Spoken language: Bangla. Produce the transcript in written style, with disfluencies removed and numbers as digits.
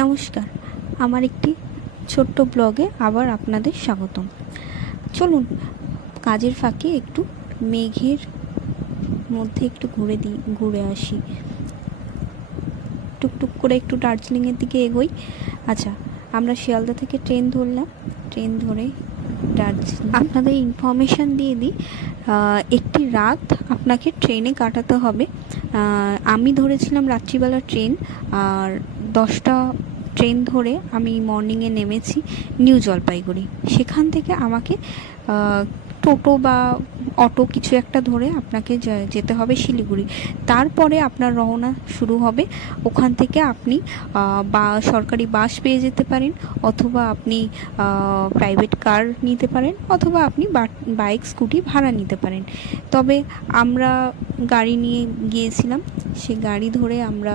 নমস্কার, আমার একটি ছোট্ট ব্লগে আবার আপনাদের স্বাগতম। চলুন কাজের ফাঁকে একটু মেঘের মধ্যে একটু ঘুরে আসি। টুকটুক করে একটু দার্জিলিংয়ের দিকে এগোই। আচ্ছা, আমরা শিয়ালদা থেকে ট্রেন ধরলাম। ট্রেন ধরে দার্জিলিং আপনাদের ইনফরমেশান দিয়ে দিই। একটি রাত আপনাকে ট্রেনে কাটাতে হবে। আমি ধরেছিলাম রাত্রিবেলা ট্রেন, আর 10টা ট্রেন ধরে আমি মর্নিংয়ে নেমেছি নিউ জলপাইগুড়ি। সেখান থেকে আমাকে টোটো বা অটো কিছু একটা ধরে আপনাকে যেতে হবে শিলিগুড়ি। তারপরে আপনার রওনা শুরু হবে। ওখান থেকে আপনি বা সরকারি বাস পেয়ে যেতে পারেন, অথবা আপনি প্রাইভেট কার নিতে পারেন, অথবা আপনি বাইক স্কুটি ভাড়া নিতে পারেন। তবে আমরা গাড়ি নিয়ে গিয়েছিলাম। সে গাড়ি ধরে আমরা